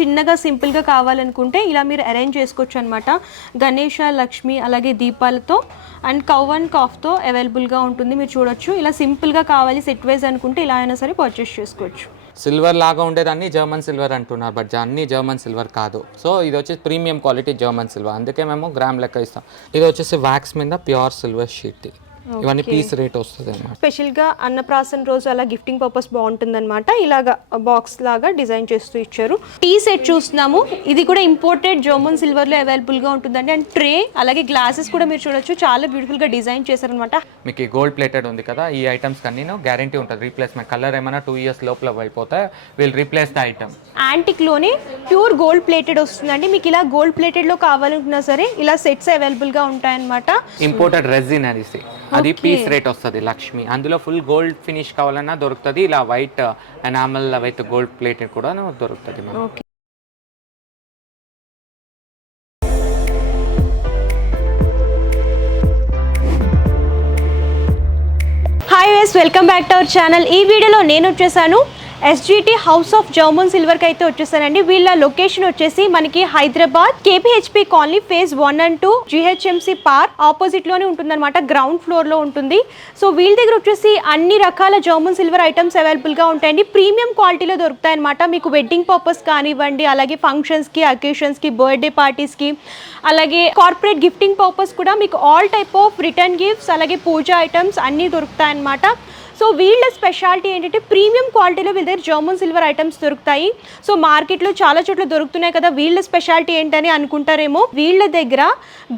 చిన్నగా సింపుల్గా కావాలనుకుంటే ఇలా మీరు అరేంజ్ చేసుకోవచ్చు అనమాట. గణేష, లక్ష్మి అలాగే దీపాలతో అండ్ కౌ అండ్ కాఫ్తో అవైలబుల్గా ఉంటుంది. మీరు చూడొచ్చు. ఇలా సింపుల్గా కావాలి సెట్ వైజ్ అనుకుంటే ఇలా అయినా సరే పర్చేస్ చేసుకోవచ్చు. సిల్వర్ లాగా ఉండేదాన్ని జర్మన్ సిల్వర్ అంటున్నారు, బట్ అన్ని జర్మన్ సిల్వర్ కాదు. సో ఇది వచ్చేసి ప్రీమియం క్వాలిటీ జర్మన్ సిల్వర్, అందుకే మేము గ్రామ్ లెక్క ఇస్తాం. ఇది వచ్చేసి వ్యాక్స్ మీద ప్యూర్ సిల్వర్ షీట్. ఇవన్నీ పీస్ రేట్ వస్తుంది అన్నమాట. స్పెషల్గా అన్నప్రాసన రోజు అలా గిఫ్టింగ్ పర్పస్ బాగుంటుంది అనమాట. ఇలాగా బాక్స్ లాగా డిజైన్ చేస్తూ ఇచ్చారు. టీ సెట్ చూస్తున్నాము. ఇది కూడా ఇంపోర్టెడ్ జర్మన్ సిల్వర్లో అవైలబుల్గా ఉంటుందండి. అండ్ ట్రే అలాగే గ్లాసెస్ కూడా మీరు చూడొచ్చు, చాలా బ్యూటిఫుల్గా డిజైన్ చేశారనమాట. మీకు గోల్డ్ ప్లేటెడ్ ఉంది కదా, ఈ ఐటమ్స్ కన్నీ గ్యారంటీ ఉంటుంది రీప్లేస్మెంట్. కలర్ ఏమైనా 2 years లోపల అయిపోతే వీల్ రీప్లేస్ ద ఐటమ్. యాంటిక్లోనే ప్యూర్ గోల్డ్ ప్లేటెడ్ వస్తుందండి. మీకు ఇలా గోల్డ్ ప్లేటెడ్లో కావాలనుకున్నా సరే ఇలా సెట్స్ అవైలబుల్గా ఉంటాయన్నమాట. ఇంపోర్టెడ్ రెజిన్ అది పీస్ రేట్ వస్తుంది. లక్ష్మి అందులో ఫుల్ గోల్డ్ ఫినిష్ కావాలన్నా దొరుకుతుంది. ఇలా white enamel with gold plated కూడా దొరుకుతుంది. Hi guys, welcome back to our channel. ఈ వీడియోలో నేను వచ్చేసాను SGT హౌస్ ఆఫ్ జర్మన్ సిల్వర్కి అయితే వచ్చేసానండి. వీళ్ళ లొకేషన్ వచ్చేసి మనకి Hyderabad KPHP colony phase 1 and 2 GHMC park ఆపోజిట్లోనే ఉంటుందన్నమాట. గ్రౌండ్ ఫ్లోర్లో ఉంటుంది. సో వీళ్ళ దగ్గర వచ్చేసి అన్ని రకాల జర్మన్ సిల్వర్ ఐటమ్స్ అవైలబుల్గా ఉంటాయండి. ప్రీమియం క్వాలిటీలో దొరుకుతాయి అనమాట. మీకు వెడ్డింగ్ పర్పస్ కానివ్వండి, అలాగే ఫంక్షన్స్కి, అకేషన్స్కి, బర్త్డే పార్టీస్కి, అలాగే కార్పొరేట్ గిఫ్టింగ్ పర్పస్ కూడా మీకు all type of return gifts అలాగే పూజా ఐటమ్స్ అన్నీ దొరుకుతాయి అనమాట. సో వీళ్ళ స్పెషాలిటీ ఏంటంటే ప్రీమియం క్వాలిటీలో వీళ్ళ దగ్గర జర్మన్ సిల్వర్ ఐటమ్స్ దొరుకుతాయి. సో మార్కెట్లో చాలా చోట్ల దొరుకుతున్నాయి కదా, వీళ్ళ స్పెషాలిటీ ఏంటని అనుకుంటారేమో. వీళ్ళ దగ్గర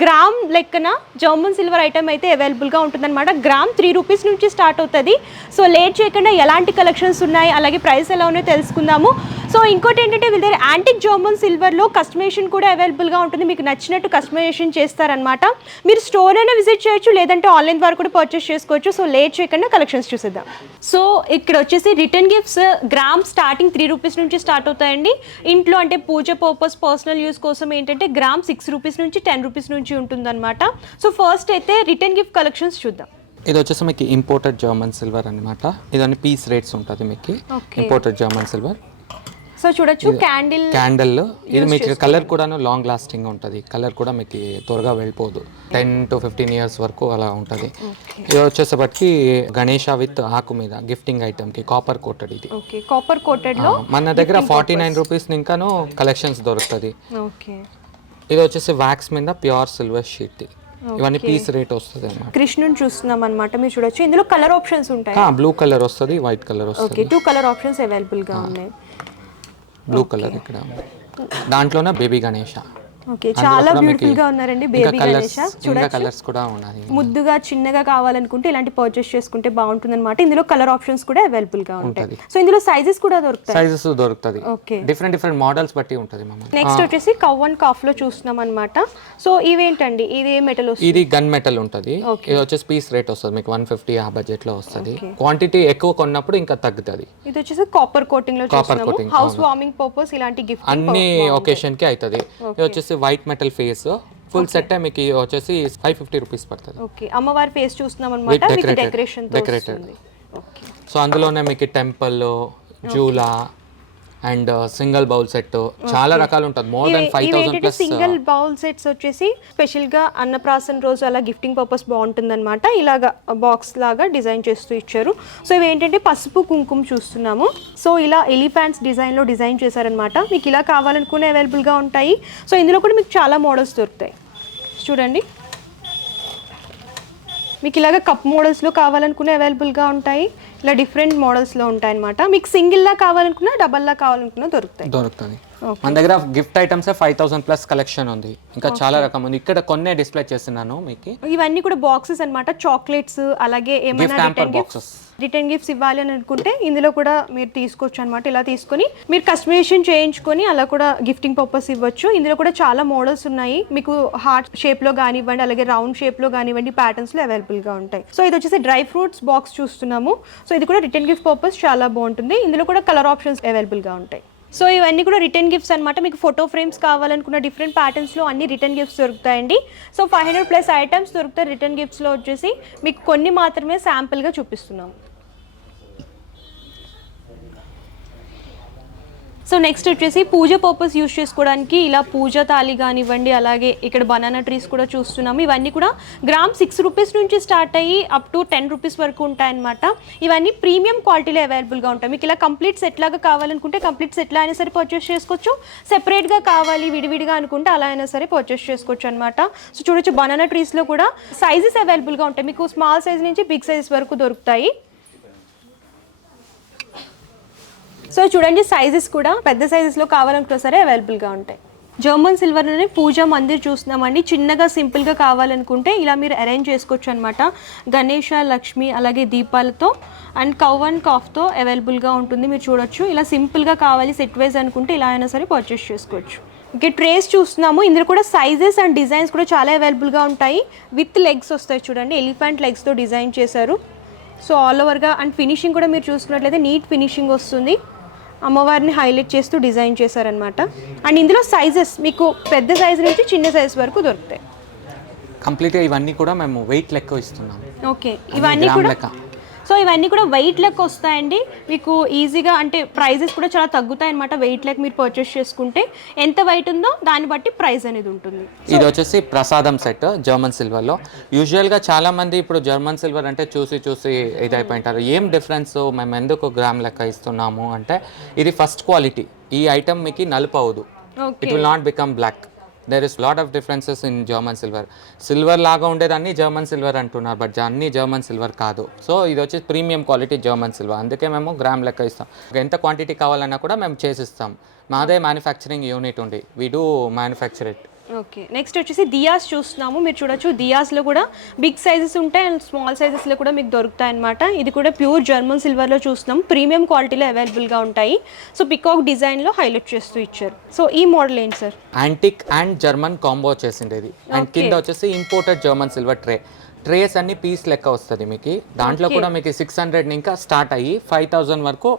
గ్రామ్ లెక్కన జర్మన్ సిల్వర్ ఐటమ్ అయితే అవైలబుల్గా ఉంటుందన్నమాట. గ్రామ్ 3 రూపీస్ నుంచి స్టార్ట్ అవుతుంది. సో లేట్ చేయకుండా ఎలాంటి కలెక్షన్స్ ఉన్నాయి అలాగే ప్రైస్ ఎలా ఉన్నాయో తెలుసుకుందాము. సో ఇంకోటి ఏంటంటే వీళ్ళ దగ్గర యాంటిక్ జర్మన్ సిల్వర్లో కస్టమైజేషన్ కూడా అవైలబుల్గా ఉంటుంది. మీకు నచ్చినట్టు కస్టమైజేషన్ చేస్తారనమాట. మీరు స్టోర్ అయినా విజిట్ చేయొచ్చు, లేదంటే ఆన్లైన్ ద్వారా కూడా పర్చేస్ చేసుకోవచ్చు. సో లేట్ చేయకుండా కలెక్షన్స్ చూసేద్దాం. సో ఇక్కడ వచ్చేసి return gifts gram starting 3 rupees నుంచి స్టార్ట్ అవుతాయండి. ఇంట్లో అంటే పూజ పర్పస్, పర్సనల్ యూస్ కోసం ఏంటంటే గ్రామ్ 6 రూపీస్ నుంచి 10 రూపీస్ నుంచి ఉంటుందన్నమాట. సో ఫస్ట్ అయితే రిటర్న్ గిఫ్ట్ కలెక్షన్స్ చూద్దాం. ఇది వచ్చేసి మీకు ఇంపోర్టెడ్ జర్మన్ సిల్వర్ అనమాట. ఇదన్నీ పీస్ రేట్స్ ఉంటుంది మీకు. Imported German silver. సో చూడొచ్చు క్యాండిల్. ఇది మీకు కలర్ కూడా లాంగ్ లాస్టింగ్ ఉంటుంది. కలర్ కూడా మీకు త్వరగా వెళ్ళిపోదు. 10 to 15 years వరకు అలా ఉంటుంది. ఇది వచ్చేసరికి గణేష విత్ ఆకు మీద గిఫ్టింగ్ ఐటమ్ కి కాపర్ కోటెడ్. ఇది కాపర్ కోటెడ్ లో మన దగ్గర 49 రూపీస్ ఇంకాను కలెక్షన్స్ దొరుకుతుంది. ఇది వచ్చేసి వ్యాక్స్ మీద ప్యూర్ సిల్వర్ షీట్. ఇవన్నీ పీస్ రేట్ వస్తుంది అన్నమాట. కృష్ణుని చూస్తున్నాం అనమాట. మీరు చూడొచ్చు ఇందులో కలర్ ఆప్షన్స్ ఉంటాయి. బ్లూ కలర్ వస్తుంది, వైట్ కలర్ వస్తుంది. 2 కలర్ ఆప్షన్స్ అవైలబుల్ గా ఉన్నాయి. బ్లూ కలర్ ఇక్కడ దాంట్లోనే బేబీ గణేష. ఓకే, చాలా బ్యూటిఫుల్ గా ఉన్నారండి బేబీ గణేష. చూడొచ్చు కలర్స్ కూడా ఉన్నాయి. ముద్దుగా చిన్నగా కావాలనుకుంటే ఇలాంటి పర్చేస్ చేసుకుంటే బాగుంటుంది అనమాట. ఇందులో కలర్ ఆప్షన్స్ కూడా అవైలబుల్ గా ఉంటాయి. సో ఇందులో సైజెస్ కూడా దొరుకుతాయి. సైజెస్ దొరుకుతాయి. డిఫరెంట్ మోడల్స్ బట్టి ఉంటుంది. నెక్స్ట్ వచ్చేసి కౌ అండ్ కాఫ్ లో చూస్తున్నాం అనమాట. సో ఇవేంటండి, ఇది మెటల్ వస్తుంది? ఇది గన్ మెటల్ ఉంటుంది. ఇది వచ్చేసి పీస్ రేట్ వస్తుంది మీకు 150 ఆ బడ్జెట్ లో వస్తుంది. క్వాంటిటీ ఎక్కువ కొన్నప్పుడు ఇంకా తగ్గుతుంది. ఇది వచ్చేసి కాపర్ కోటింగ్ లో చూస్తున్నాము. హౌస్ వార్మింగ్ పర్పస్ ఇలాంటి గిఫ్ట్ అన్ని ఒకేషన్ కి అవుతుంది. ఇది వచ్చేసి white metal face full set మీకు వచ్చేసి 550 రూపీస్ పడుతుంది. ఓకే, అమ్మవారి ఫేస్ చూస్తున్నాం అన్నమాట. మీకు డెకరేషన్ తో వస్తుంది. ఓకే, సో అందులోనే మీకు temple, జూలా and single bowl set చాలా రకాలు ఉంటుంది. More than 5000 plus. Single bowl sets వచ్చేసి స్పెషల్ గా అన్నప్రాసన రోజు అలా గిఫ్టింగ్ పర్పస్ బాగుంటుంది అనమాట. ఇలాగా బాక్స్ లాగా డిజైన్ చేస్తూ ఇచ్చారు. సో ఇవి ఏంటంటే పసుపు కుంకుమ చూస్తున్నాము. సో ఇలా ఎలిఫెంట్స్ డిజైన్ లో డిజైన్ చేశారనమాట. మీకు ఇలా కావాలనుకునే అవైలబుల్ గా ఉంటాయి. సో ఇందులో కూడా మీకు చాలా మోడల్స్ దొరుకుతాయి. చూడండి, మీకు ఇలాగ కప్ మోడల్స్లో కావాలనుకునే అవైలబుల్గా ఉంటాయి. ఇలా డిఫరెంట్ మోడల్స్లో ఉంటాయి అనమాట. మీకు సింగిల్లా కావాలనుకున్నా, డబల్లా కావాలనుకున్నా దొరుకుతుంది. మన దగ్గర గిఫ్ట్ ఐటమ్స్ 5000 ప్లస్ కలెక్షన్ ఉంది. ఇంకా చాలా రకం ఉంది. ఇక్కడ కొన్నే డిస్ప్లే చేస్తున్నాను మీకు. ఇవన్నీ కూడా బాక్సెస్ అనమాట. చాక్లెట్స్ అలాగే ఏమైనా రిటర్న్ గిఫ్ట్స్ ఇవ్వాలి అని అనుకుంటే ఇందులో కూడా మీరు తీసుకోవచ్చు అనమాట. ఇలా తీసుకొని మీరు కస్టమైజేషన్ చేయించుకొని అలా కూడా గిఫ్టింగ్ పర్పస్ ఇవ్వచ్చు. ఇందులో కూడా చాలా మోడల్స్ ఉన్నాయి. మీకు హార్ట్ షేప్ లో కానివ్వండి, అలాగే రౌండ్ షేప్ లో కానివ్వండి, ప్యాటర్న్స్ లో అవైలబుల్ గా ఉంటాయి. సో ఇది వచ్చేసి డ్రై ఫ్రూట్స్ బాక్స్ చూస్తున్నాము. సో ఇది కూడా రిటర్న్ గిఫ్ట్ పర్పస్ చాలా బాగుంటుంది. ఇందులో కూడా కలర్ ఆప్షన్స్ అవైలబుల్ గా ఉంటాయి. సో ఇవన్నీ కూడా రిటర్న్ గిఫ్ట్స్ అనమాట. మీకు ఫోటో ఫ్రేమ్స్ కావాలనుకున్న డిఫరెంట్ ప్యాటర్న్స్లో అన్ని రిటర్న్ గిఫ్ట్స్ దొరుకుతాయండి. సో 500 ప్లస్ ఐటమ్స్ దొరుకుతాయి రిటర్న్ గిఫ్ట్స్లో వచ్చేసి. మీకు కొన్ని మాత్రమే శాంపుల్గా చూపిస్తున్నాము. సో నెక్స్ట్ వచ్చేసి పూజ పర్పస్ యూస్ చేసుకోవడానికి ఇలా పూజ తాళి కానివ్వండి, అలాగే ఇక్కడ బనానా ట్రీస్ కూడా చూస్తున్నాము. ఇవన్నీ కూడా గ్రామ్ 6 రూపీస్ నుంచి స్టార్ట్ అయ్యి అప్ టు 10 రూపీస్ వరకు ఉంటాయన్నమాట. ఇవన్నీ ప్రీమియం క్వాలిటీలో అవైలబుల్గా ఉంటాయి. మీకు ఇలా కంప్లీట్ సెట్ లాగా కావాలనుకుంటే కంప్లీట్ సెట్ అయినా సరే పర్చేస్ చేసుకోవచ్చు, సెపరేట్గా కావాలి విడివిడిగా అనుకుంటే అలా అయినా సరే పర్చేస్ చేసుకోవచ్చు అనమాట. సో చూడొచ్చు బనానా ట్రీస్లో కూడా సైజెస్ అవైలబుల్గా ఉంటాయి. మీకు స్మాల్ సైజ్ నుంచి బిగ్ సైజ్ వరకు దొరుకుతాయి. సో చూడండి సైజెస్ కూడా పెద్ద సైజెస్లో కావాలనుకున్నా సరే అవైలబుల్గా ఉంటాయి. జర్మన్ సిల్వర్లోనే పూజా మందిర్ చూస్తున్నామండి. చిన్నగా సింపుల్గా కావాలనుకుంటే ఇలా మీరు అరేంజ్ చేసుకోవచ్చు అనమాట. గణేష, లక్ష్మి అలాగే దీపాలతో అండ్ కవ్ అండ్ కాఫ్తో అవైలబుల్గా ఉంటుంది. మీరు చూడొచ్చు. ఇలా సింపుల్గా కావాలి సెట్ వైజ్ అనుకుంటే ఇలా అయినా సరే పర్చేస్ చేసుకోవచ్చు. ఓకే, ట్రేస్ చూస్తున్నాము. ఇందులో కూడా సైజెస్ అండ్ డిజైన్స్ కూడా చాలా అవైలబుల్గా ఉంటాయి. విత్ లెగ్స్ వస్తాయి చూడండి, ఎలిఫెంట్ లెగ్స్తో డిజైన్ చేశారు. సో ఆల్ ఓవర్గా అండ్ ఫినిషింగ్ కూడా మీరు చూసుకున్నట్లయితే నీట్ ఫినిషింగ్ వస్తుంది. అమ్మవారిని హైలైట్ చేస్తూ డిజైన్ చేశారనమాట. అండ్ ఇందులో సైజెస్ మీకు పెద్ద సైజు నుంచి చిన్న సైజు వరకు దొరుకుతాయి. కంప్లీట్గా ఇవన్నీ కూడా మేము వెయిట్ లెక్క ఇస్తున్నాం. ఓకే, ఇవన్నీ కూడా సో ఇవన్నీ కూడా వెయిట్ లెక్క వస్తాయండి. మీకు ఈజీగా అంటే ప్రైజెస్ కూడా చాలా తగ్గుతాయి అనమాట. వెయిట్ లెక్క మీరు పర్చేస్ చేసుకుంటే ఎంత వెయిట్ ఉందో దాన్ని బట్టి ప్రైస్ అనేది ఉంటుంది. ఇది వచ్చేసి ప్రసాదం సెట్ జర్మన్ సిల్వర్లో. యూజువల్గా చాలా మంది ఇప్పుడు జర్మన్ సిల్వర్ అంటే చూసి ఇదైపోయింటారు. ఏం డిఫరెన్స్, మేము ఎందుకు గ్రామ్ లెక్క ఇస్తున్నాము అంటే ఇది ఫస్ట్ క్వాలిటీ. ఈ ఐటమ్ మీకు నలుపు అవ్వదు. It will not become black. There is lot of differences in German silver. Silver లాగా ఉండేదాన్ని జర్మన్ సిల్వర్ అంటున్నారు, బట్ అన్ని జర్మన్ సిల్వర్ కాదు. సో ఇది వచ్చి ప్రీమియం క్వాలిటీ జర్మన్ సిల్వర్. అందుకే మేము గ్రామ్ లెక్క ఇస్తాం. ఎంత క్వాంటిటీ కావాలన్నా కూడా మేము చేసిస్తాం. మాదే మ్యానుఫ్యాక్చరింగ్ యూనిట్ ఉంది. We do manufacture it. Okay, next వచ్చేసి దియాస్ చూస్తున్నాము. మీరు చూడొచ్చు దియాస్లో కూడా బిగ్ సైజెస్ ఉంటాయి అండ్ స్మాల్ సైజెస్లో కూడా మీకు దొరుకుతాయి అనమాట. ఇది కూడా ప్యూర్ జర్మన్ సిల్వర్లో చూస్తున్నాం. ప్రీమియం క్వాలిటీలో అవైలబుల్గా ఉంటాయి. సో పికాక్ డిజైన్లో హైలైట్ చేస్తూ ఇచ్చారు. సో ఈ మోడల్ ఏంటి sir? Antique and German combo చేసిండేది. అండ్ కింద వచ్చేసి ఇంపోర్టెడ్ జర్మన్ సిల్వర్ ట్రేస్ అన్ని పీస్ లెక్క వస్తుంది మీకు. దాంట్లో కూడా మీకు 600 ఇంకా స్టార్ట్ అయ్యి 5000 వరకు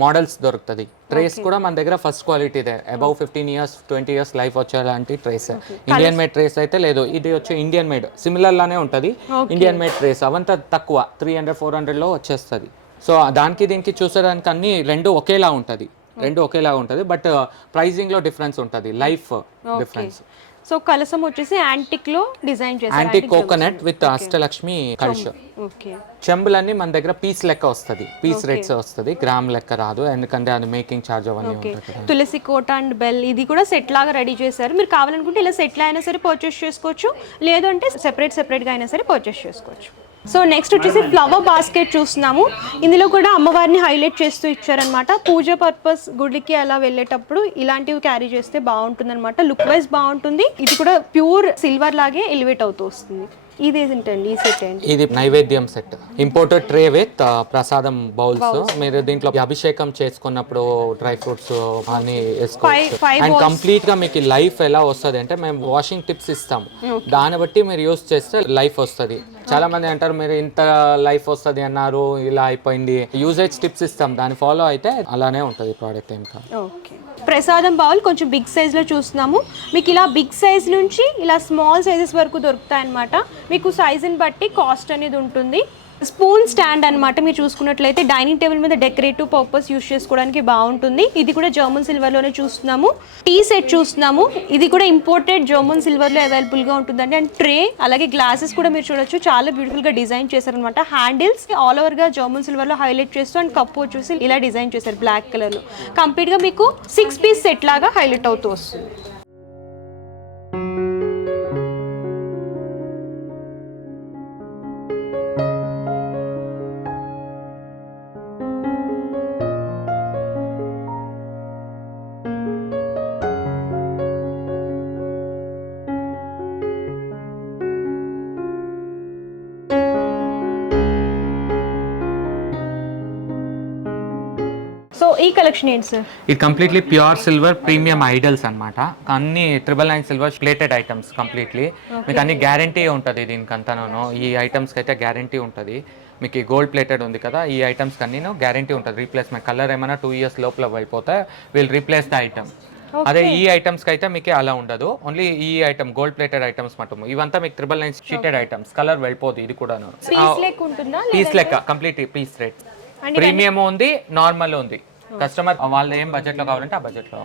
మోడల్స్ దొరుకుతుంది. ట్రేస్ కూడా మన దగ్గర ఫస్ట్ క్వాలిటీదే. అబౌవ్ 15 years 20 years లైఫ్ వచ్చేలాంటి ట్రేస్. ఇండియన్ మేడ్ ట్రేస్ అయితే లేదు. ఇది వచ్చి ఇండియన్ మేడ్ సిమిలర్ లానే ఉంటుంది. ఇండియన్ మేడ్ ట్రేస్ అవంతా తక్కువ 300-400లో వచ్చేస్తుంది. సో దానికి దీనికి చూసేదానికి అన్ని రెండు ఒకేలా ఉంటుంది. బట్ ప్రైజింగ్లో డిఫరెన్స్ ఉంటుంది, లైఫ్ డిఫరెన్స్. సో కలసం వచ్చేసి యాంటిక్ లో డిజైన్ చేశారు. Antique coconut with Ashtalakshmi Kalash. Okay, చెంబులన్నీ మన దగ్గర పీస్ లెక్క వస్తుంది, పీస్ రేట్స్ వస్తుంది, గ్రామ్ లెక్క రాదు. ఎందుకంటే అది మేకింగ్ ఛార్జ్ అవన్నీ ఉంటుంది. తులసి కోట అండ్ బెల్ ఇది కూడా సెట్ లాగా రెడీ చేశారు. మీరు కావాలనుకుంటే ఇలా సెట్ అయినా సరే పర్చేస్ చేసుకోవచ్చు, లేదు అంటే సెపరేట్గా అయినా సరే పర్చేస్ చేసుకోవచ్చు. సో నెక్స్ట్ వచ్చేసి ఫ్లవర్ బాస్కెట్ చూస్తున్నాము. ఇందులో కూడా అమ్మవారిని హైలైట్ చేస్తూ ఇచ్చారనమాట. పూజ పర్పస్ గుడికి అలా వెళ్ళేటప్పుడు ఇలాంటివి క్యారీ చేస్తే బాగుంటుంది అనమాట. లుక్ వైజ్ బాగుంటుంది. ఇది కూడా ప్యూర్ సిల్వర్ లాగే ఎలివేట్ అవుతూ వస్తుంది. ఇది ఏంటండి? ఈ సెట్ ఏంటి? ఇది నైవేద్యం సెట్. ఇంపోర్టెడ్ ట్రే విత్ ప్రసాదం బౌల్స్. మీరు దీంట్లో అభిషేకం చేసుకున్నప్పుడు డ్రై ఫ్రూట్స్ అన్ని వేసుకోవచ్చు. అండ్ కంప్లీట్ గా మీకు లైఫ్ ఎలా వస్తుంది అంటే మేము వాషింగ్ టిప్స్ ఇస్తాము. దాన్ని బట్టి మీరు యూస్ చేస్తే లైఫ్ వస్తుంది. చాలా మంది అంటారు మీరు ఇంత లైఫ్ వస్తుంది అన్నారు, ఇలా అయిపోయింది. యూజేజ్ టిప్స్ ఇస్తాం, దాన్ని ఫాలో అయితే అలానే ఉంటుంది ప్రోడక్ట్. ఇంకా ప్రసాదం బౌల్ కొంచెం బిగ్ సైజ్లో చూస్తున్నాము. మీకు ఇలా బిగ్ సైజ్ నుంచి ఇలా స్మాల్ సైజెస్ వరకు దొరుకుతాయి అన్నమాట. మీకు సైజుని బట్టి కాస్ట్ అనేది ఉంటుంది. స్పూన్ స్టాండ్ అన్నమాట. మీరు చూసుకున్నట్లయితే డైనింగ్ టేబుల్ మీద డెకరేటివ్ పర్పస్ యూస్ చేసుకోవడానికి బాగుంటుంది. ఇది కూడా జర్మన్ సిల్వర్లోనే చూస్తున్నాము. టీ సెట్ చూస్తున్నాము. ఇది కూడా ఇంపోర్టెడ్ జర్మన్ సిల్వర్లో అవైలబుల్గా ఉంటుందండి. అండ్ ట్రే అలాగే గ్లాసెస్ కూడా మీరు చూడొచ్చు, చాలా బ్యూటిఫుల్గా డిజైన్ చేశారనమాట. హ్యాండిల్స్ ఆల్ ఓవర్గా జర్మన్ సిల్వర్లో హైలైట్ చేస్తూ అండ్ కప్పు వచ్చేసి ఇలా డిజైన్ చేశారు బ్లాక్ కలర్లో. కంప్లీట్గా మీకు 6 పీస్ సెట్ లాగా హైలైట్ అవుతూ వస్తుంది. సో ఈ కలెక్షన్ ఏంటి సార్? ఇది completely pure silver premium idols అన్నమాట. అన్ని 999 సిల్వర్ ప్లేటెడ్ ఐటమ్స్ కంప్లీట్లీ. మీకు అన్ని గ్యారంటీ ఉంటుంది దీనికంతాను. ఈ ఐటమ్స్కి అయితే గ్యారంటీ ఉంటుంది. మీకు గోల్డ్ ప్లేటెడ్ ఉంది కదా, ఈ ఐటమ్స్కి అన్నీ గ్యారంటీ ఉంటుంది. రీప్లేస్మెంట్ కలర్ ఏమైనా 2 years లోపల అయిపోతే వీల్ రీప్లేస్ ద ఐటమ్. అదే ఈ ఐటమ్స్కి అయితే మీకు అలా ఉండదు. ఓన్లీ ఈ ఐటమ్ గోల్డ్ ప్లేటెడ్ ఐటమ్స్ మటుము. ఇవంతా మీకు 999 షీటెడ్ ఐటమ్స్. కలర్ వెళ్ళిపోదు. ఇది కూడా పీస్ లెక్క ఉంటుందా? పీస్ లెక్క కంప్లీట్ పీస్ రేట్. ప్రీమియం ఉంది, నార్మల్ ఉంది. కస్టమర్ వాళ్ళు ఏం బడ్జెట్లో కావాలంటే ఆ బడ్జెట్లో.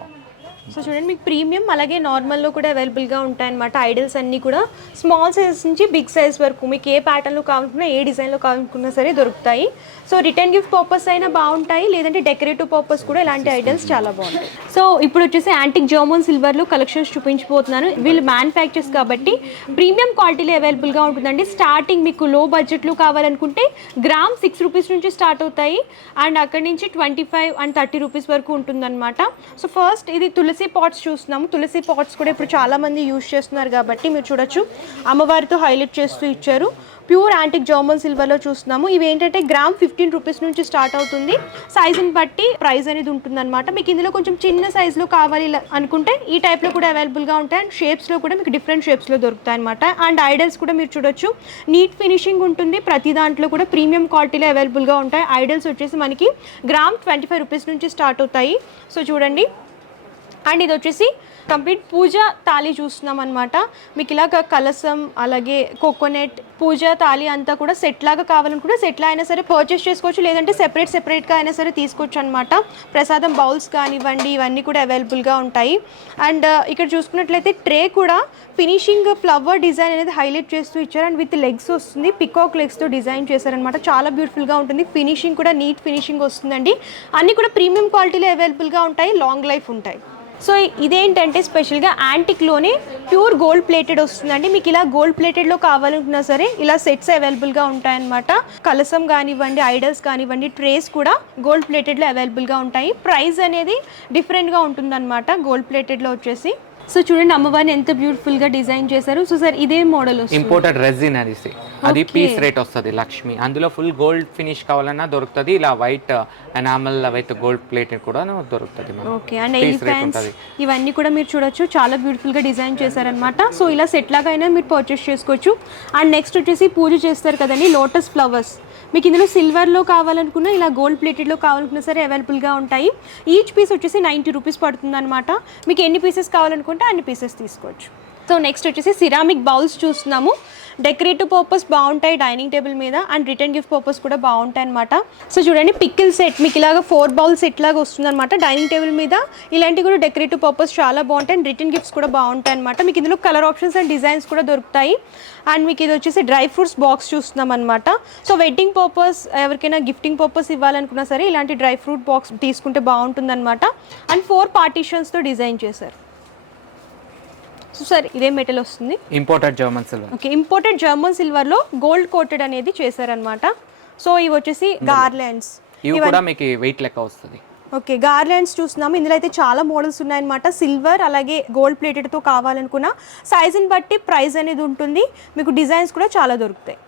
సో చూడండి మీకు ప్రీమియం అలాగే నార్మల్లో కూడా అవైలబుల్గా ఉంటాయన్నమాట. ఐడల్స్ అన్నీ కూడా స్మాల్ సైజ్ నుంచి బిగ్ సైజ్ వరకు మీకు ఏ ప్యాటర్న్లో కావాలనుకున్నా ఏ డిజైన్లో కావాలనుకున్నా సరే దొరుకుతాయి. సో రిటర్న్ గిఫ్ట్ పర్పస్ అయినా బాగుంటాయి, లేదంటే డెకరేటివ్ పర్పస్ కూడా ఇలాంటి ఐడల్స్ చాలా బాగుంటాయి. సో ఇప్పుడు వచ్చేసి యాంటిక్ జర్మన్ సిల్వర్లో కలెక్షన్స్ చూపించబోతున్నాను. వీళ్ళు మ్యానుఫ్యాక్చర్స్ కాబట్టి ప్రీమియం క్వాలిటీలో అవైలబుల్గా ఉంటుందండి. స్టార్టింగ్ మీకు లో బడ్జెట్లో కావాలనుకుంటే గ్రామ్ 6 రూపీస్ నుంచి స్టార్ట్ అవుతాయి అండ్ అక్కడి నుంచి 25 and 30 రూపీస్ వరకు ఉంటుందన్నమాట. సో ఫస్ట్ ఇది తులసి పాట్స్ చూస్తున్నాము. తులసి పాట్స్ కూడా ఇప్పుడు చాలామంది యూజ్ చేస్తున్నారు కాబట్టి మీరు చూడొచ్చు అమ్మవారితో హైలైట్ చేస్తూ ఇచ్చారు. ప్యూర్ యాంటిక్ జర్మన్ సిల్వర్లో చూస్తున్నాము. ఇవి ఏంటంటే గ్రామ్ 15 రూపీస్ నుంచి స్టార్ట్ అవుతుంది. సైజుని బట్టి ప్రైస్ అనేది ఉంటుందన్నమాట. మీకు ఇందులో కొంచెం చిన్న సైజులో కావాలి అనుకుంటే ఈ టైప్లో కూడా అవైలబుల్గా ఉంటాయి అండ్ షేప్స్లో కూడా మీకు డిఫరెంట్ షేప్స్లో దొరుకుతాయి అనమాట. అండ్ ఐడల్స్ కూడా మీరు చూడొచ్చు నీట్ ఫినిషింగ్ ఉంటుంది. ప్రతి దాంట్లో కూడా ప్రీమియం క్వాలిటీలో అవైలబుల్గా ఉంటాయి. ఐడల్స్ వచ్చేసి మనకి గ్రామ్ 25 రూపీస్ నుంచి స్టార్ట్ అవుతాయి. సో చూడండి. అండ్ ఇది వచ్చేసి కంప్లీట్ పూజ తాళి చూస్తున్నాం అనమాట. మీకు ఇలాగ కలసం అలాగే కోకోనట్ పూజ తాళి అంతా కూడా సెట్ లాగా కావాలనుకుంటే సెట్లో అయినా సరే పర్చేస్ చేసుకోవచ్చు, లేదంటే సెపరేట్గా అయినా సరే తీసుకోవచ్చు అనమాట. ప్రసాదం బౌల్స్ కానివ్వండి ఇవన్నీ కూడా అవైలబుల్గా ఉంటాయి. అండ్ ఇక్కడ చూసుకున్నట్లయితే ట్రే కూడా ఫినిషింగ్ ఫ్లవర్ డిజైన్ అనేది హైలైట్ చేస్తూ ఇచ్చారు అండ్ విత్ లెగ్స్ వస్తుంది. పికాక్ లెగ్స్తో డిజైన్ చేశారనమాట. చాలా బ్యూటిఫుల్గా ఉంటుంది. ఫినిషింగ్ కూడా నీట్ ఫినిషింగ్ వస్తుందండి. అన్నీ కూడా ప్రీమియం క్వాలిటీలో అవైలబుల్గా ఉంటాయి, లాంగ్ లైఫ్ ఉంటాయి. సో ఇదేంటంటే స్పెషల్గా యాంటిక్లోనే ప్యూర్ గోల్డ్ ప్లేటెడ్ వస్తుందండి. మీకు ఇలా గోల్డ్ ప్లేటెడ్లో కావాలనుకున్నా సరే ఇలా సెట్స్ అవైలబుల్గా ఉంటాయన్నమాట. కలసం కానివ్వండి ఐడల్స్ కానివ్వండి ట్రేస్ కూడా గోల్డ్ ప్లేటెడ్లో అవైలబుల్గా ఉంటాయి. ప్రైస్ అనేది డిఫరెంట్గా ఉంటుందన్నమాట గోల్డ్ ప్లేటెడ్లో వచ్చేసి. సో చూడండి అమ్మవారిని ఎంత బ్యూటిఫుల్ గా డిజైన్ చేశారు. సో సార్ ఇదే మోడల్ ఇంపోర్టెడ్ రెజిన్ అది పీస్ రేట్ వస్తుంది లక్ష్మి. అందులో ఫుల్ గోల్డ్ ఫినిష్ కావాలన్నా దొరుకుతుంది. ఇలా white enamel with gold plated కూడా దొరుకుతుంది. ఓకే. అండ్ ఎలిఫెంట్స్ ఇవన్నీ కూడా మీరు చూడొచ్చు చాలా బ్యూటిఫుల్ గా డిజైన్ చేశారనమాట. సో ఇలా సెట్ లాగా అయినా మీరు పర్చేస్ చేసుకోవచ్చు. అండ్ నెక్స్ట్ వచ్చేసి పూజ చేస్తారు కదండి లోటస్ ఫ్లవర్స్. మీకు ఇందులో సిల్వర్లో కావాలనుకున్నా ఇలా గోల్డ్ ప్లేటెడ్లో కావాలనుకున్నా సరే అవైలబుల్గా ఉంటాయి. ఈచ్ పీస్ వచ్చేసి 90 రూపీస్ పడుతుంది అనమాట. మీకు ఎన్ని పీసెస్ కావాలనుకుంటే అన్ని పీసెస్ తీసుకోవచ్చు. సో నెక్స్ట్ వచ్చేసి సిరామిక్ బౌల్స్ చూస్తున్నాము. డెకరేటివ్ పర్పస్ బాగుంటాయి డైనింగ్ టేబుల్ మీద అండ్ రిటర్న్ గిఫ్ట్ పర్పస్ కూడా బాగుంటాయి అనమాట. సో చూడండి పికిల్ సెట్ మీకు ఇలాగ 4 బౌల్ సెట్ లాగా వస్తుంది అనమాట డైనింగ్ టేబుల్ మీద. ఇలాంటివి కూడా డెకరేటివ్ పర్పస్ చాలా బాగుంటాయి అండ్ రిటర్న్ గిఫ్ట్స్ కూడా బాగుంటాయి అనమాట. మీకు ఇందులో కలర్ ఆప్షన్స్ అండ్ డిజైన్స్ కూడా దొరుకుతాయి. అండ్ మీకు ఇది వచ్చేసి డ్రై ఫ్రూట్స్ బాక్స్ చూస్తున్నాం అనమాట. సో వెడ్డింగ్ పర్పస్ ఎవరికైనా గిఫ్టింగ్ పర్పస్ ఇవ్వాలనుకున్నా సరే ఇలాంటి డ్రై ఫ్రూట్ బాక్స్ తీసుకుంటే బాగుంటుంది అనమాట. అండ్ 4 పార్టీషన్స్తో డిజైన్ చేశారు. సో సార్ ఇదే మెటల్ వస్తుంది imported German silver. Okay. Imported German సిల్వర్లో గోల్డ్ కోటెడ్ అనేది చేశారనమాట. సో ఇవి వచ్చేసి గార్లాండ్స్. ఇవి కూడా మీకు వెయిట్ లెక్క వస్తుంది. ఓకే. గార్లాండ్స్ చూస్తున్నాము. ఇందులో అయితే చాలా మోడల్స్ ఉన్నాయన్నమాట. సిల్వర్ అలాగే గోల్డ్ ప్లేటెడ్తో కావాలనుకున్న సైజుని బట్టి ప్రైస్ అనేది ఉంటుంది. మీకు డిజైన్స్ కూడా చాలా దొరుకుతాయి.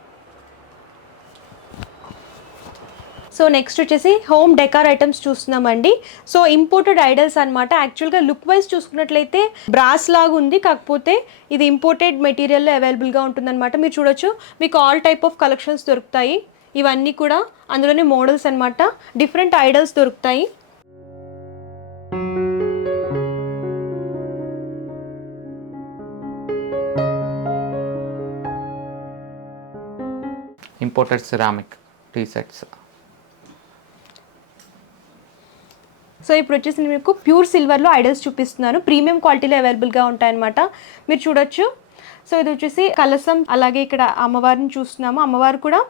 సో నెక్స్ట్ వచ్చేసి హోమ్ డెకార్ ఐటమ్స్ చూస్తున్నామండి. సో ఇంపోర్టెడ్ ఐడల్స్ అనమాట. యాక్చువల్గా లుక్ వైజ్ చూసుకున్నట్లయితే బ్రాస్ లాగా ఉంది, కాకపోతే ఇది ఇంపోర్టెడ్ మెటీరియల్లో అవైలబుల్గా ఉంటుందన్నమాట. మీరు చూడొచ్చు మీకు ఆల్ టైప్ ఆఫ్ కలెక్షన్స్ దొరుకుతాయి. ఇవన్నీ కూడా అందులోనే మోడల్స్ అనమాట. డిఫరెంట్ ఐడల్స్ దొరుకుతాయి. Imported ceramic tea sets. So ఇప్పుడు వచ్చేసి మీకు ప్యూర్ సిల్వర్లో ఐడల్స్ చూపిస్తున్నాను. ప్రీమియం క్వాలిటీలో అవైలబుల్గా ఉంటాయన్నమాట. మీరు చూడొచ్చు. సో ఇది వచ్చేసి కలసం అలాగే ఇక్కడ అమ్మవారిని చూస్తున్నాము. అమ్మవారు కూడా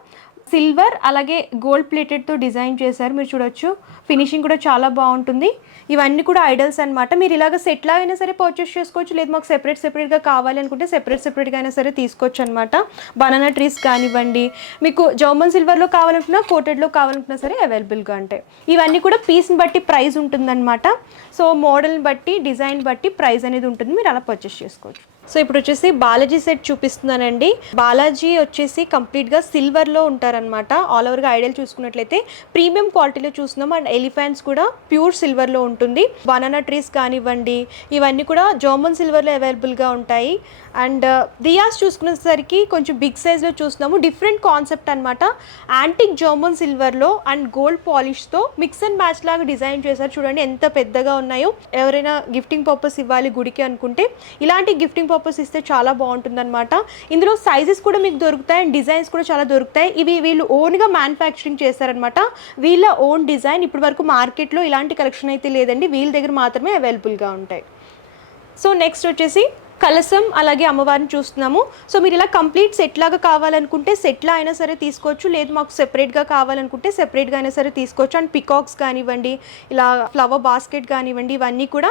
సిల్వర్ అలాగే గోల్డ్ ప్లేటెడ్తో డిజైన్ చేశారు. మీరు చూడొచ్చు ఫినిషింగ్ కూడా చాలా బాగుంటుంది. ఇవన్నీ కూడా ఐడల్స్ అనమాట. మీరు ఇలాగ సెట్లా అయినా సరే పర్చేస్ చేసుకోవచ్చు, లేదు మాకు సెపరేట్గా కావాలి అనుకుంటే సెపరేట్గా అయినా సరే తీసుకోవచ్చు అనమాట. బనానా ట్రీస్ కానివ్వండి, మీకు జర్మన్ సిల్వర్లో కావాలనుకున్నా కోటెడ్లో కావాలనుకున్నా సరే అవైలబుల్గా ఉంటాయి. ఇవన్నీ కూడా పీస్ని బట్టి ప్రైస్ ఉంటుందన్నమాట. సో మోడల్ని బట్టి డిజైన్ బట్టి ప్రైస్ అనేది ఉంటుంది. మీరు అలా పర్చేస్ చేసుకోవచ్చు. సో ఇప్పుడు వచ్చేసి బాలాజీ సెట్ చూపిస్తున్నానండి. బాలాజీ వచ్చేసి కంప్లీట్గా సిల్వర్లో ఉంటారనమాట. ఆల్ ఓవర్గా ఐడల్ చూసుకున్నట్లయితే ప్రీమియం క్వాలిటీలో చూస్తున్నాం. అండ్ ఎలిఫెంట్స్ కూడా ప్యూర్ సిల్వర్లో ఉంటుంది. బనానా ట్రీస్ కానివ్వండి ఇవన్నీ కూడా జర్మన్ సిల్వర్లో అవైలబుల్గా ఉంటాయి. అండ్ దియాస్ చూసుకునేసరికి కొంచెం బిగ్ సైజ్లో చూస్తున్నాము. డిఫరెంట్ కాన్సెప్ట్ అనమాట. యాంటిక్ జర్మన్ సిల్వర్లో అండ్ గోల్డ్ పాలిష్తో మిక్స్ అండ్ మ్యాచ్ లాగా డిజైన్ చేశారు. చూడండి ఎంత పెద్దగా ఉన్నాయో. ఎవరైనా గిఫ్టింగ్ పర్పస్ ఇవ్వాలి గుడికి అనుకుంటే ఇలాంటి గిఫ్టింగ్ పర్పస్ ఇస్తే చాలా బాగుంటుందన్నమాట. ఇందులో సైజెస్ కూడా మీకు దొరుకుతాయి అండ్ డిజైన్స్ కూడా చాలా దొరుకుతాయి. ఇవి వీళ్ళు ఓన్గా మ్యానుఫ్యాక్చరింగ్ చేస్తారనమాట. వీళ్ళ ఓన్ డిజైన్. ఇప్పటి వరకు మార్కెట్లో ఇలాంటి కలెక్షన్ అయితే లేదండి, వీళ్ళ దగ్గర మాత్రమే అవైలబుల్గా ఉంటాయి. సో నెక్స్ట్ వచ్చేసి కలసం అలాగే అమ్మవారిని చూస్తున్నాము. సో మీరు ఇలా కంప్లీట్ సెట్ లాగా కావాలనుకుంటే సెట్లా అయినా సరే తీసుకోవచ్చు, లేదు మాకు సెపరేట్గా కావాలనుకుంటే సెపరేట్గా అయినా సరే తీసుకోవచ్చు. అండ్ పికాక్స్ కానివ్వండి, ఇలా ఫ్లవర్ బాస్కెట్ కానివ్వండి, ఇవన్నీ కూడా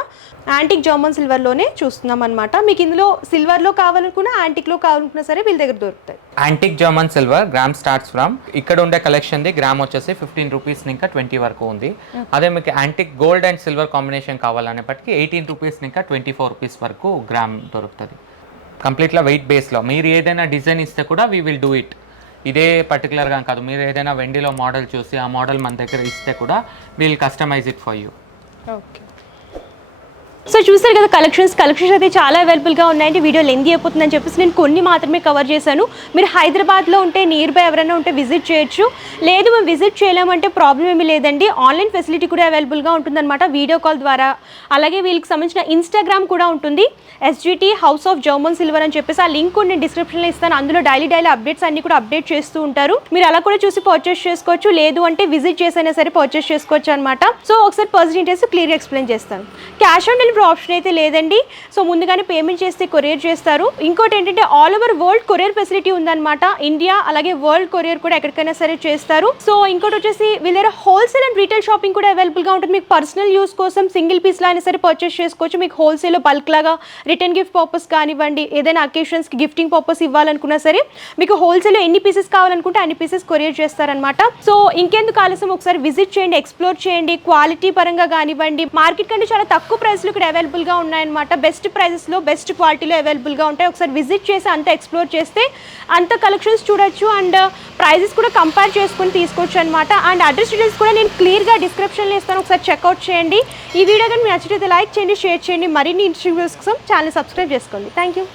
యాంటిక్ జర్మన్ సిల్వర్లోనే చూస్తున్నాం అనమాట. మీకు ఇందులో సిల్వర్లో కావాలనుకున్నా యాంటిక్లో కావాలనుకున్నా సరే వీళ్ళ దగ్గర దొరుకుతాయి. Antique German silver gram starts from, ఇక్కడ ఉండే కలెక్షన్ ది గ్రామ్ వచ్చేసి 15 రూపీస్ ఇంకా 20 వరకు ఉంది. అదే మీకు antique gold and silver combination కావాలనేప్పటికీ 18 రూపీస్ ఇంకా 24 రూపీస్ వరకు గ్రామ్ దొరుకుతుంది. కంప్లీట్గా వెయిట్ బేస్లో మీరు ఏదైనా డిజైన్ ఇస్తే కూడా వీ విల్ డూ ఇట్. ఇదే పర్టికులర్గా కాదు, మీరు ఏదైనా వెండిలో మోడల్ చూసి ఆ మోడల్ మన దగ్గర ఇస్తే కూడా we'll customize it for you. Okay. So చూసారు కదా కలెక్షన్స్ అయితే చాలా అవైలబుల్గా ఉన్నాయండి. వీడియో లెంతీ అయిపోతుందని చెప్పేసి నేను కొన్ని మాత్రమే కవర్ చేశాను. మీరు హైదరాబాద్లో ఉంటే నియర్ బై ఎవరైనా ఉంటే విజిట్ చేయొచ్చు, లేదు మేము విజిట్ చేయలేమంటే ప్రాబ్లం ఏమీ లేదండి. ఆన్లైన్ ఫెసిలిటీ కూడా అవైలబుల్గా ఉంటుందన్నమాట వీడియో కాల్ ద్వారా. అలాగే వీళ్ళకి సంబంధించిన ఇన్స్టాగ్రామ్ కూడా ఉంటుంది, SGT house of German silver అని చెప్పేసి. ఆ లింక్ కూడా నేను డిస్క్రిప్షన్లో ఇస్తాను. అందులో డైలీ అప్డేట్స్ అన్ని కూడా అప్డేట్ చేస్తూ ఉంటారు. మీరు అలా కూడా చూసి పర్చేస్ చేసుకోవచ్చు, లేదు అంటే విజిట్ చేసైనా సరే పర్చేస్ చేసుకోవచ్చు అనమాట. సో ఒకసారి పర్సెంటేజ్ క్లియర్గా ఎక్స్ప్లెయిన్ చేస్తాను. క్యాష్ ఆన్ డెలివరీ ఆప్షన్ అయితే లేదండి. సో ముందుగానే పేమెంట్ చేస్తే కొరియర్ చేస్తారు. ఇంకోటి ఏంటంటే all over world courier facility ఉందన్నమాట. ఇండియా అలాగే వరల్డ్ కొరియర్ కూడా ఎక్కడికైనా సరే చేస్తారు. సో ఇంకోటి వచ్చేసి వీళ్ళ దగ్గర హోల్సేల్ అండ్ రీటైల్ షాపింగ్ కూడా అవైలబుల్గా ఉంటుంది. మీకు పర్సనల్ యూస్ కోసం సింగిల్ పీస్లో అయినా సరే పర్చేస్ చేసుకోవచ్చు. మీకు హోల్సేల్లో బల్క్ లాగా రిటర్న్ గిఫ్ట్ పర్పస్ కానివ్వండి, ఏదైనా అకేషన్స్కి గిఫ్టింగ్ పర్పస్ ఇవ్వాలనుకున్నా సరే మీకు హోల్సేల్లో ఎన్ని పీసెస్ కావాలనుకుంటే అన్ని పీసెస్ కొరియర్ చేస్తారనమాట. సో ఇంకెందుకు ఆలస్యం, ఒకసారి విజిట్ చేయండి, ఎక్స్ప్లోర్ చేయండి. క్వాలిటీ పరంగా కానివ్వండి మార్కెట్ కంటే చాలా తక్కువ ప్రైస్లో ఇక్కడ అవైలబుల్గా ఉన్నాయన్నమాట. బెస్ట్ ప్రైజెస్లో బెస్ట్ క్వాలిటీలో అవైలబుల్గా ఉంటాయి. ఒకసారి విజిట్ చేసి అంతా ఎక్స్ప్లోర్ చేస్తే అంత కలెక్షన్స్ చూడొచ్చు అండ్ ప్రైజెస్ కూడా కంపేర్ చేసుకొని తీసుకోవచ్చు అనమాట. అండ్ అడ్రస్ డీటెయిల్స్ కూడా నేను క్లియర్గా డిస్క్రిప్షన్లో ఇస్తాను, ఒకసారి చెక్అవుట్ చేయండి. ఈ వీడియో కానీ మీరు నచ్చితే లైక్ చేయండి, షేర్ చేయండి. మరిన్ని ఇంట్రెస్టింగ్ వీడియోస్ కోసం ఛానల్ సబ్స్క్రైబ్ చేసుకోండి. Thank you.